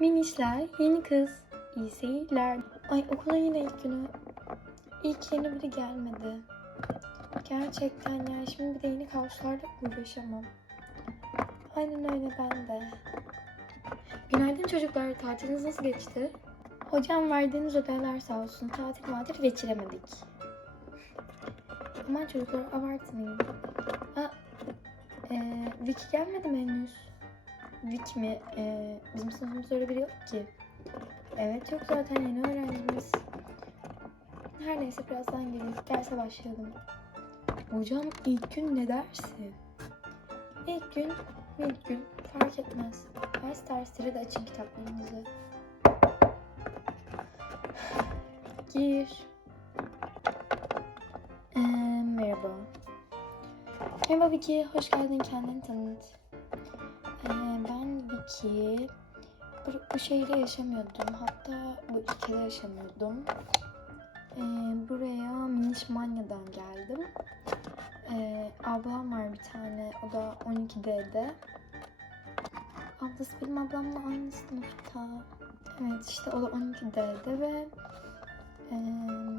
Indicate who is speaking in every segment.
Speaker 1: Minişler, yeni kız, iyi seyirler. Ay okulun yine ilk günü. İlk yeni biri gelmedi. Gerçekten ya şimdi bir de yeni kaoslarla uğraşamam. Aynen öyle ben de. Günaydın çocuklar. Tatiliniz nasıl geçti? Hocam verdiğiniz ödevler sağ olsun. Tatil matil geçiremedik. Aman çocuklar abartmayın. Aa, ee, Vicky gelmedi mi henüz? Vicky mi? Ee, bizim sınıfımızda öyle biri yok ki. Evet yok zaten yeni öğrencimiz. Her neyse birazdan gelir. Derse başlayalım. Hocam ilk gün ne dersi? İlk gün, ilk gün fark etmez. Ders dersleri de açın kitaplarınızı. Gir. Ee, merhaba. Merhaba Vicky, hoş geldin. Kendini tanıt. Ee, Vicky. Bu, bu şehirde yaşamıyordum. Hatta bu ülkede yaşamıyordum. Ee, buraya Minişmanya'dan geldim. Ee, ablam var bir tane. O da 12D'de. Ablası benim ablamla aynı sınıfta. Evet işte o da 12D'de ve eee,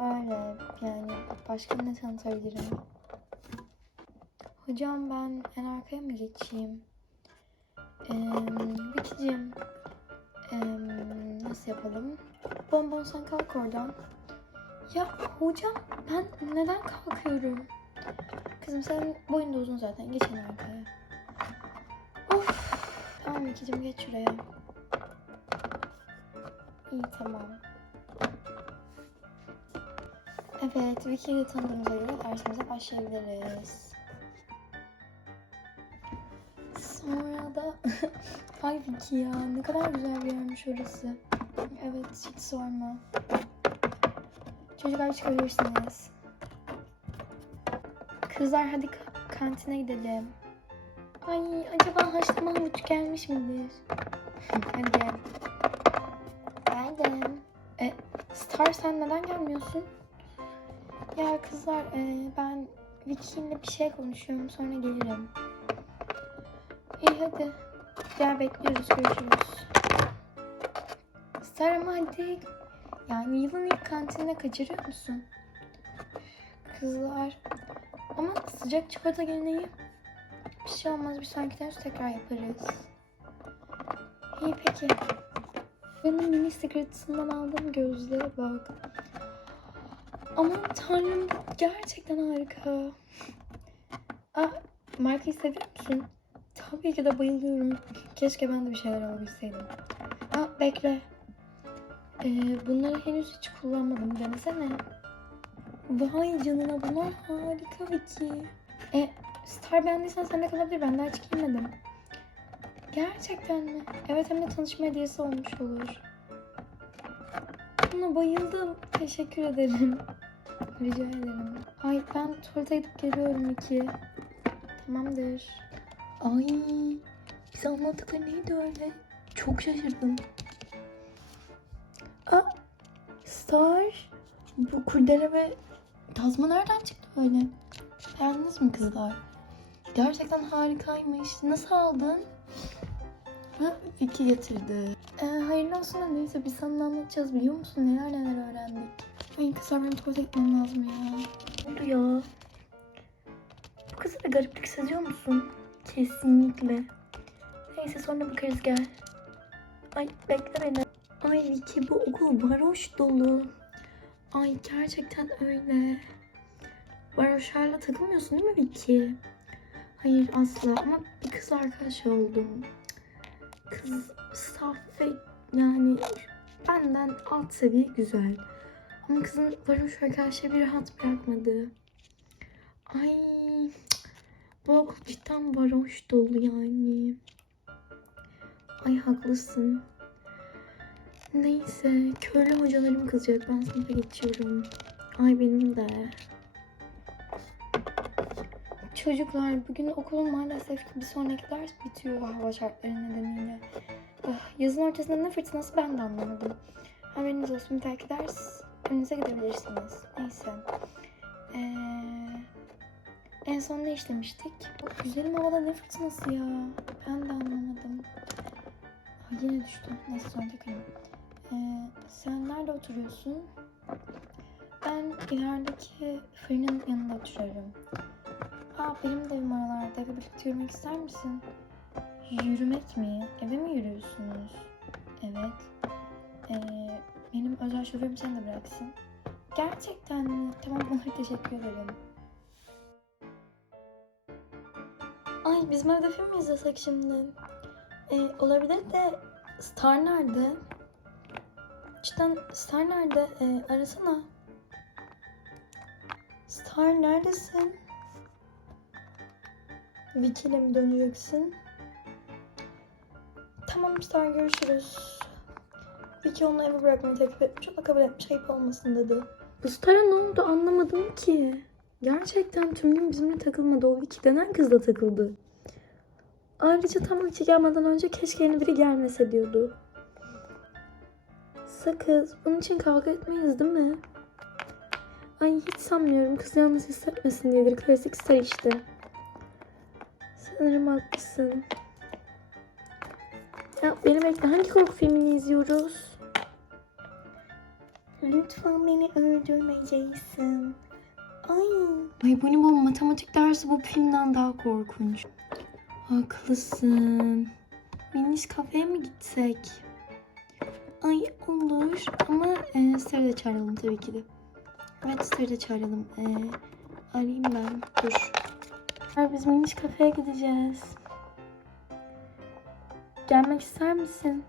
Speaker 1: öyle yani başka ne tanıtabilirim? Hocam ben en arkaya mı geçeyim? Eee Vicky'cim eee, nasıl yapalım? Bonbon sen kalk oradan. Ya hocam ben neden kalkıyorum? Kızım sen boyun da uzun zaten. Geç en arkaya. Of. Tamam Vicky'cim geç şuraya. İyi tamam. Evet, Vicky'yi tanıdığımıza göre dersimize başlayabiliriz. Sonra da... Ay Vicky ya, ne kadar güzel bir yermiş orası. Evet, hiç sorma. Çocuklar çıkabilirsiniz. Kızlar hadi ka- kantine gidelim. Ay acaba haşlama havuç gelmiş midir? hadi gel. Geldim. E, Star sen neden gelmiyorsun? Ya kızlar e, ben Vicky'yle bir şey konuşuyorum sonra gelirim. İyi hadi. Gel bekliyoruz görüşürüz. Star ama hadi. Yani yılın ilk kantinine kaçırıyor musun? Kızlar. Ama sıcak çikolata geleneği. Bir şey olmaz bir sonraki ders tekrar yaparız. İyi peki. Benim mini secrets'inden aldığım gözlüğe bak. Aman tanrım gerçekten harika. Aa, markayı seviyor musun? Tabii ki de bayılıyorum. Keşke ben de bir şeyler alabilseydim. Aa bekle. Ee, bunları henüz hiç kullanmadım. Denesene. Vay canına bunlar harika Vicky. E, Star beğendiysen sende kalabilir. Ben daha hiç giymedim. Gerçekten mi? Evet hem de tanışma hediyesi olmuş olur. Buna bayıldım. Teşekkür ederim. Rica ederim. Ay ben tuvalete gidip geliyorum Vicky. Tamamdır. Ay bize anlattıkları neydi öyle? Çok şaşırdım. Aa, Star. Bu kurdele ve Tazma nereden çıktı öyle? Beğendiniz mi kızlar? Gerçekten harikaymış. Nasıl aldın? Ha, getirdi. Ee, hayırlı olsun neyse biz sana anlatacağız biliyor musun? Neler neler öğrendik. Ay kızlar benim tuvalete gitmem lazım ya. Ne oldu ya? Bu kıza bir gariplik seziyor musun? Kesinlikle. Neyse sonra bakarız gel. Ay bekle beni. Ay Vicky bu okul varoş dolu. Ay gerçekten öyle. Varoşlarla takılmıyorsun değil mi Vicky? Hayır asla ama bir kız arkadaş oldum. Kız saf ve yani benden alt seviye güzel. Ama kızın varoş arkadaşı bir rahat bırakmadı. Ay bu okul cidden varoş dolu yani. Ay haklısın. Neyse, köylü hocalarım kızacak. Ben sınıfa geçiyorum. Ay benim de. Çocuklar, bugün okulun maalesef ki bir sonraki ders bitiyor hava şartları nedeniyle. Ah, yazın ortasında ne fırtınası ben de anlamadım. Haberiniz olsun bir dahaki ders önünüze gidebilirsiniz. Neyse. Ee, en son ne işlemiştik? Güzelim havada ne fırtınası ya? Ben de anlamadım. yine düştü. Neyse sonra takarım. Ee, sen nerede oturuyorsun? Ben ilerideki fırının yanında oturuyorum. Aa benim de evim oralarda. Eve birlikte yürümek ister misin? Yürümek mi? Eve mi yürüyorsunuz? Evet. Ee, benim özel şoförüm seni de bıraksın. Gerçekten mi? Tamam ona teşekkür ederim. Ay bizim evde film mi izlesek şimdi? Ee, olabilir de Star nerede? Cidden Star nerede? Ee, arasana. Star neredesin? Vicky ile mi döneceksin? Tamam Star görüşürüz. Vicky onu eve bırakmayı teklif etmiş ama kabul etmiş ayıp olmasın dedi. Star'a ne oldu anlamadım ki. Gerçekten tüm gün bizimle takılmadı. O Vicky denen kızla takıldı. Ayrıca tam Vicky gelmeden önce keşke yeni biri gelmese diyordu. Sakız, bunun için kavga etmeyiz değil mi? Ay hiç sanmıyorum. Kız yalnız hissetmesin diyedir. Klasik Star işte. Sanırım haklısın. Ya beni bekle. Hangi korku filmini izliyoruz? Lütfen beni öldürme Jason. Ay. Ay bu ne bu matematik dersi bu filmden daha korkunç. Haklısın. Miniş kafeye mi gitsek? Ay olur ama e, Star'ı da çağıralım tabii ki de. Evet Star'ı da çağıralım. E, arayayım ben. Dur. Ay, Biz Miniş kafeye gideceğiz. Gelmek ister misin?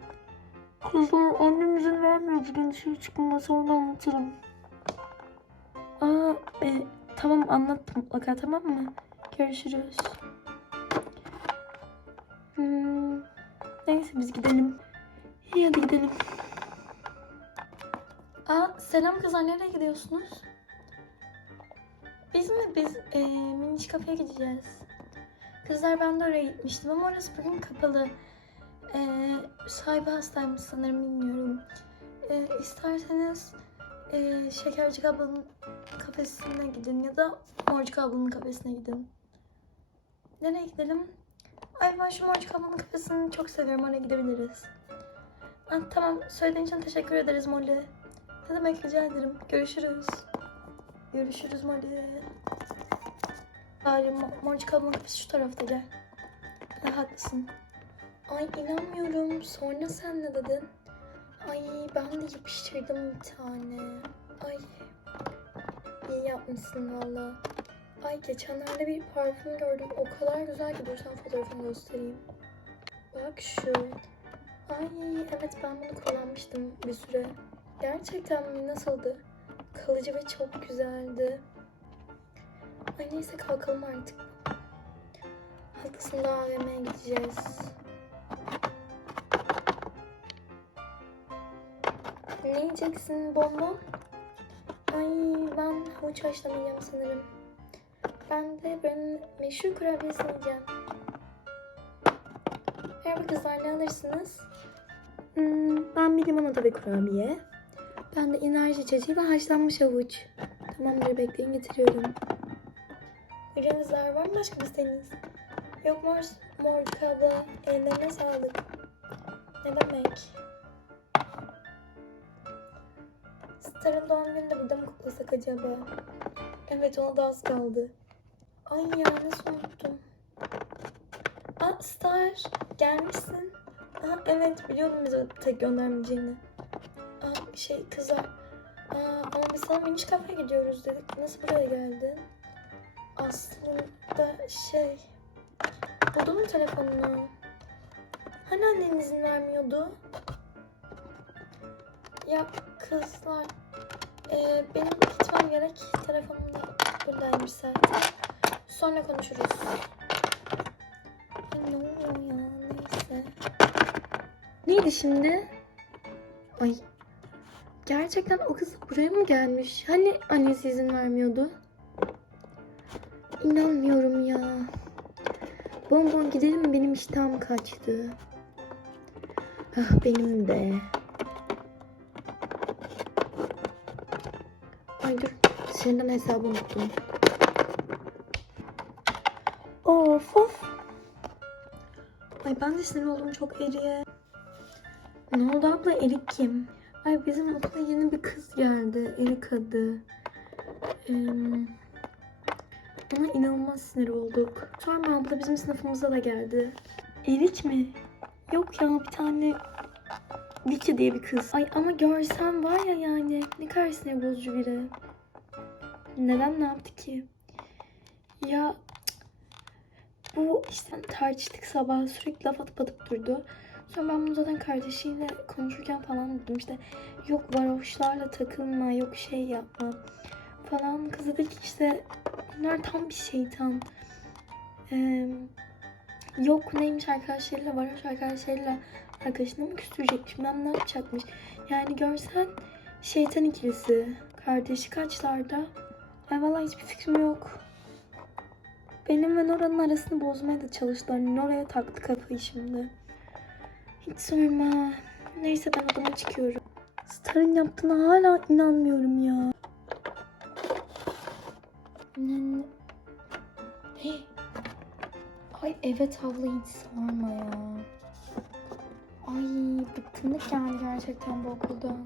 Speaker 1: Kızlar annem izin vermiyor. Bugün dışarı çıkmama sonra anlatırım. Aa, e, tamam anlat mutlaka tamam mı? Görüşürüz. Hmm, neyse biz gidelim. İyi hadi gidelim. Aa, selam kızlar nereye gidiyorsunuz? Biz mi? Biz e, miniş kafeye gideceğiz. Kızlar ben de oraya gitmiştim ama orası bugün kapalı. E, sahibi hastaymış sanırım bilmiyorum. E, isterseniz e, Şekercik ablanın kafesine gidin ya da Morcuk ablanın kafesine gidin. Nereye gidelim? Ay ben şu Morcuk ablanın kafesini çok seviyorum. Oraya gidebiliriz. Ha, tamam. Söylediğin için teşekkür ederiz Molly. Ne demek rica ederim. Görüşürüz. Görüşürüz Molly. Bari Mo- Morcuk ablanın kafesi şu tarafta gel. Ha, haklısın. Ay inanmıyorum. Sonra sen ne dedin? Ay ben de yapıştırdım bir tane. Ay iyi yapmışsın valla. Ay geçenlerde bir parfüm gördüm. O kadar güzel ki dur fotoğrafını göstereyim. Bak şu. Ay evet ben bunu kullanmıştım bir süre. Gerçekten mi? Nasıldı? Kalıcı ve çok güzeldi. Ay neyse kalkalım artık. Haklısın daha AVM'ye gideceğiz. Ne yiyeceksin bonbon? Ay ben havuç haşlamayacağım sanırım. Ben de ben meşhur kurabiyesini yiyeceğim. Merhaba kızlar ne alırsınız? Hmm, ben bir limonata ve kurabiye. Ben de enerji içeceği ve haşlanmış havuç. Tamamdır bekleyin getiriyorum. Kızlar var mı başka isteğiniz? Yok mor, mor abla. Ellerine sağlık. Ne demek? Star'ın doğum gününü de burada mı kutlasak acaba? Evet ona da az kaldı. Ay ya nasıl unuttum. Aa Star gelmişsin. Aa evet biliyordum bize tek göndermeyeceğini. Aa şey kızlar. Aa ama biz sana miniş kafeye gidiyoruz dedik. Nasıl buraya geldin? Aslında şey... Buldun mu telefonunu? Hani annen izin vermiyordu? Ya kızlar... Ee, benim gitmem gerek. Telefonum da buradaymış zaten. Sonra konuşuruz. Ne oluyor ya? Neyse. Neydi şimdi? Ay. Gerçekten o kız buraya mı gelmiş? Hani annesi izin vermiyordu? İnanmıyorum ya. Bonbon gidelim? Benim iştahım kaçtı. Ah benim de. Ay dur. Senden hesabı unuttum. Of of. Ay ben de sinir oldum çok eriye. Ne oldu abla Erik kim? Ay bizim okula yeni bir kız geldi. Erik adı. Ee, ona inanılmaz sinir olduk. Sorma abla bizim sınıfımıza da geldi. Erik mi? Yok ya bir tane Vicky diye bir kız. Ay ama görsen var ya yani ne kadar sinir bozucu biri. Neden ne yaptı ki? Ya bu işte tartıştık sabah sürekli laf atıp atıp durdu. Sonra ben bunu zaten kardeşiyle konuşurken falan dedim işte yok varoşlarla takılma yok şey yapma falan. Kız dedi ki işte bunlar tam bir şeytan. Ee, yok neymiş arkadaşlarıyla varoş arkadaşlarıyla arkadaşını mı küstürecekmiş bilmem ne yapacakmış. Yani görsen şeytan ikilisi. Kardeşi kaçlarda? Ay vallahi hiçbir fikrim yok. Benim ve Nora'nın arasını bozmaya da çalıştılar. Nora'ya taktı kafayı şimdi. Hiç sorma. Neyse ben odama çıkıyorum. Star'ın yaptığına hala inanmıyorum ya. Hey. Ay evet abla hiç sorma ya. Ay bıkkınlık geldi gerçekten bu okuldan.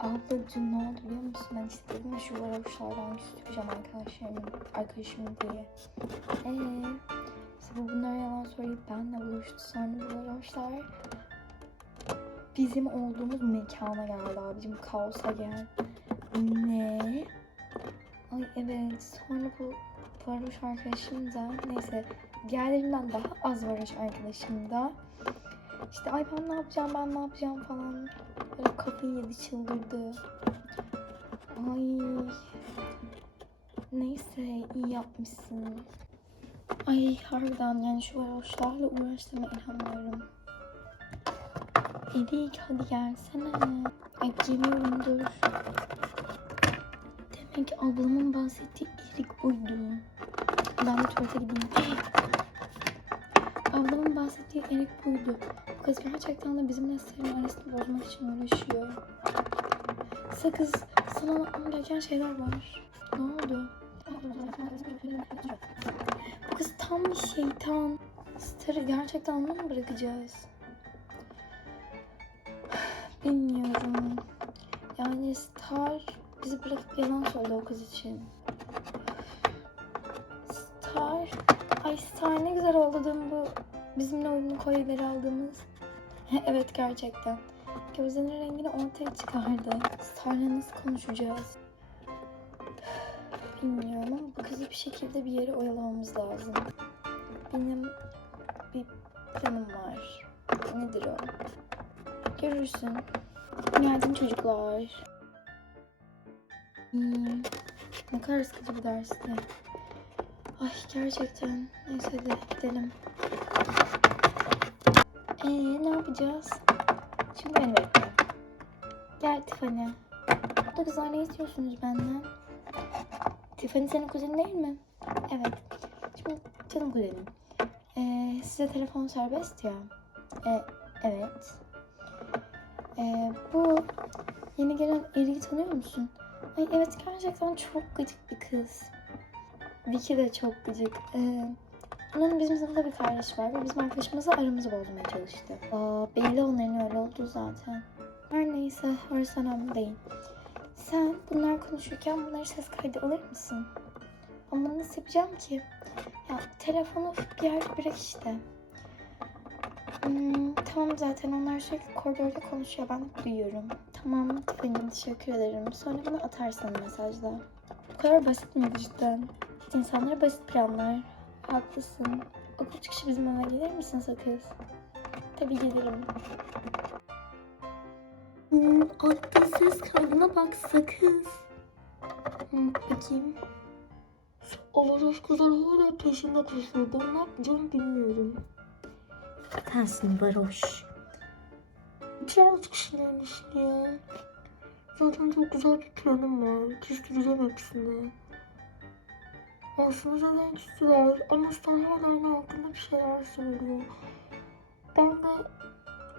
Speaker 1: Ablacığım ne oldu biliyor musun? Ben ya şu varoşlardan küstüreceğim arkadaşlarımı, arkadaşımı diye. Eee işte bu bunlara yalan söyleyip benle buluştu. Sonra bu varoşlar bizim olduğumuz mekana geldi abicim. Kaosa geldi. Ne? Ay evet. Sonra bu varoş arkadaşım da neyse diğerlerinden daha az varoş arkadaşım da işte ay ben ne yapacağım ben ne yapacağım falan böyle kafayı yedi çıldırdı. Ay neyse iyi yapmışsın. Ay harbiden yani şu varoşlarla uğraştığıma inanmıyorum. Erik hadi gelsene. Ay geliyorum dur. Demek ablamın bahsettiği Erik buydu. Ben de tuvalete gideyim. Ablamın bahsettiği Erik buydu. Bu kız gerçekten de bizimle arasını bozmak için uğraşıyor. Sakız sana anlatmam gereken şeyler var. Ne oldu? Bu kız tam bir şeytan. Star'ı gerçekten onu mu bırakacağız? Bilmiyorum. Yani Star bizi bırakıp yalan söyledi o kız için. Star. Ay Star ne güzel oldu dün bu bizimle uyumlu kolyeleri aldığımız. evet gerçekten. Gözlerinin rengini ortaya çıkardı. Star'la nasıl konuşacağız? Bilmiyorum ama bu kızı bir şekilde bir yere oyalamamız lazım. Benim bir planım var. Nedir o? Görürsün. Günaydın çocuklar. Hmm, ne kadar sıkıcı bir dersti. Ay gerçekten. Neyse hadi gidelim. Ee ne yapacağız? Şimdi beni bekle. Gel Tiffany. Burada kızlar ne istiyorsunuz benden? Tiffany senin kuzenin değil mi? Evet. Şimdi canım kuzenim. Ee, size telefon serbest ya. Ee, evet. Ee, bu yeni gelen Erik'i tanıyor musun? Ay evet gerçekten çok gıcık bir kız. Vicky de çok gıcık. Ee, onun bizim sınıfta bir kardeş var ve bizim arkadaşımızla aramızı bozmaya çalıştı. Aa, belli onların öyle olduğu zaten. Her neyse orası önemli değil. Sen bunlar konuşurken bunları ses kaydı alır mısın? Ama nasıl yapacağım ki? Ya telefonu bir yerde bırak işte. Hmm, tamam zaten onlar sürekli koridorda konuşuyor. Ben duyuyorum. Tamam Tiffany'cim teşekkür ederim. Sonra bana atarsın mesajla. Bu kadar basit miydi cidden? İnsanlara basit planlar. Haklısın. Okul çıkışı bizim eve gelir misin sakız? Tabii gelirim. Hmm, ses kaydına bak sakız. Hmm, bakayım. Avaroş kızlar hala peşinde koşuyor. Ben ne yapacağımı bilmiyorum.
Speaker 2: Sensin varoş.
Speaker 1: Birazcık sinirmiş ya. Zaten çok güzel bir planım var. Küstüreceğim hepsini. Aslında zaten küstüler ama Star hala hakkında bir şeyler söylüyor. Ben de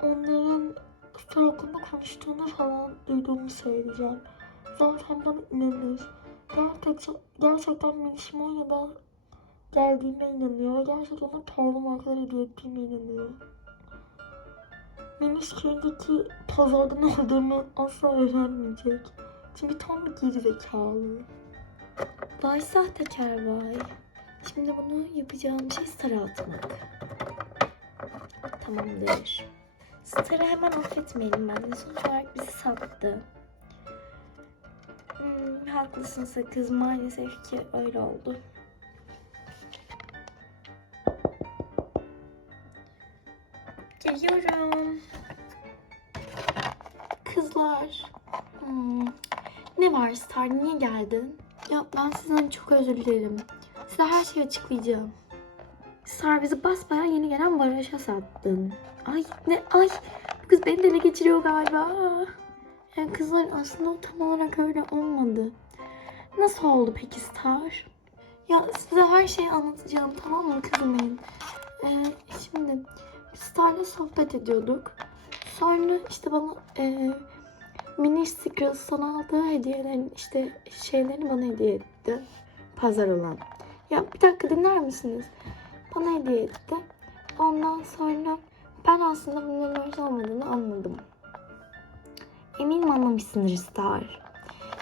Speaker 1: onların Star hakkında konuştuğunu falan duyduğumu söyleyeceğim. Zaten bana inanır. Gerçekten, gerçekten Minishimoya'da geldiğine inanıyor. Gerçekten markalar hediye ettiğine inanıyor. Miniş Güneş köyündeki pazarda ne olduğunu asla öğrenmeyecek. Çünkü tam bir gerizekalı. Vay sahtekar vay. Şimdi bunu yapacağım şey Star'a atmak. Tamamdır. Star'ı hemen affetmeyelim bence. Sonuç olarak bizi sattı. Hmm, haklısın sakız. Maalesef ki öyle oldu. Geliyorum. Kızlar. Hmm. Ne var Star? Niye geldin? Ya ben sizden çok özür dilerim. Size her şeyi açıklayacağım. Star bizi basbayağı yeni gelen varoşa sattın. Ay ne ay. Bu kız beni de ele geçiriyor galiba. Yani kızlar aslında o tam olarak öyle olmadı. Nasıl oldu peki Star? Ya size her şeyi anlatacağım tamam mı kızmayın. Ee, şimdi Star'la sohbet ediyorduk. Sonra işte bana e, mini Secret sana aldığı hediyelerin işte şeylerini bana hediye etti. Pazar olan. Ya bir dakika dinler misiniz? Bana hediye etti. Ondan sonra ben aslında bunların öyle olmadığını anladım. Eminim anlamışsındır Star.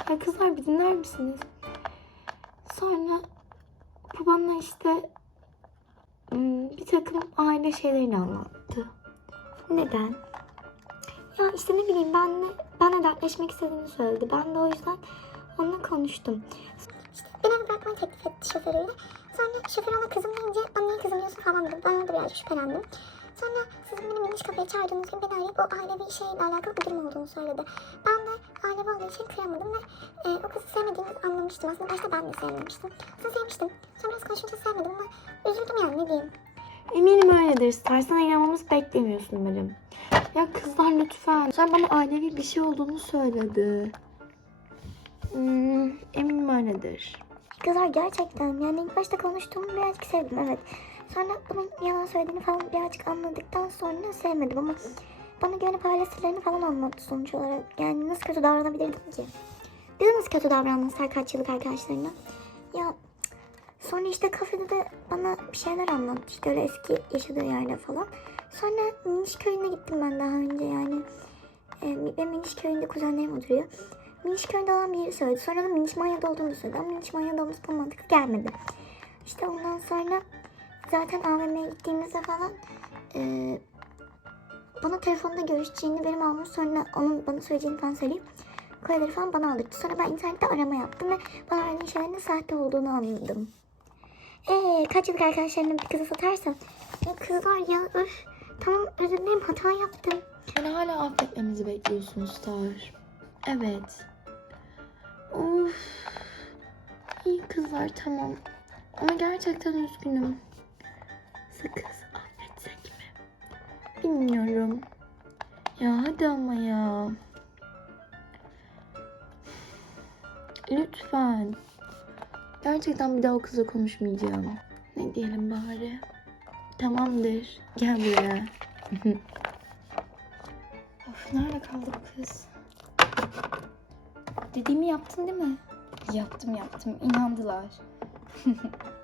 Speaker 1: Ya kızlar bir dinler misiniz? Sonra bu bana işte hmm, bir takım aile şeylerini anlattı. Neden? Ya işte ne bileyim benle, benle dertleşmek istediğini söyledi. Ben de o yüzden onunla konuştum.
Speaker 3: İşte beni eve bırakmayı teklif etti şoförüyle. Sonra şoför ona kızım deyince bana niye kızım diyorsun falan dedi. Ben de birazcık şüphelendim. Sonra sizin beni miniş kafeye çağırdığınız gün beni arayıp o ailevi şeyle alakalı bir durum olduğunu söyledi. Ben de ailevi olduğu için kıramadım ve e, o kızı sevmediğimi anlamıştım. Aslında başta ben de sevmemiştim. Aslında sevmiştim. Sonra biraz konuşunca sevmedim ama üzüldüm yani ne diyeyim.
Speaker 1: Eminim öyledir. Star sana inanmamızı beklemiyorsun umarım. Ya kızlar lütfen. Sen bana ailevi bir şey olduğunu söyledi. Hmm, eminim öyledir.
Speaker 3: Kızlar gerçekten yani ilk başta konuştuğumu birazcık sevdim evet. Sonra bunun yalan söylediğini falan birazcık anladıktan sonra sevmedim ama bana güvenip aile sırlarını falan anlattı sonuç olarak. Yani nasıl kötü davranabilirdim ki? Bize nasıl kötü davrandın sen kaç yıllık arkadaşlarına? Ya sonra işte kafede de bana bir şeyler anlattı işte öyle eski yaşadığı yerle falan. Sonra Miniş köyüne gittim ben daha önce yani. Ee, benim Miniş köyünde kuzenlerim oturuyor. Miniş köyünde olan bir yeri söyledi. Sonra da Miniş Manya'da olduğunu söyledi. Ama Miniş Manya'da olması da mantıklı gelmedi. İşte ondan sonra zaten AVM'ye gittiğimizde falan eee, bana telefonda görüşeceğini benim almış sonra onun bana söyleyeceğini falan söyleyip kolyeleri falan bana aldırdı. Sonra ben internette arama yaptım ve bana verdiğin şeylerin sahte olduğunu anladım. Eee kaç yıllık arkadaşlarına bir kızı satarsam ya kızlar ya öf tamam özür dilerim hata yaptım.
Speaker 4: Beni hala affetmemizi bekliyorsunuz Star.
Speaker 1: Evet. Of. İyi kızlar tamam. Ama gerçekten üzgünüm. Sakız affetsek mi? Bilmiyorum. Ya hadi ama ya. Lütfen. Gerçekten bir daha o kızla konuşmayacağım. Ne diyelim bari? Tamamdır. Gel buraya.
Speaker 4: Of nerede kaldı bu kız? Dediğimi yaptın değil mi? Yaptım yaptım. İnandılar.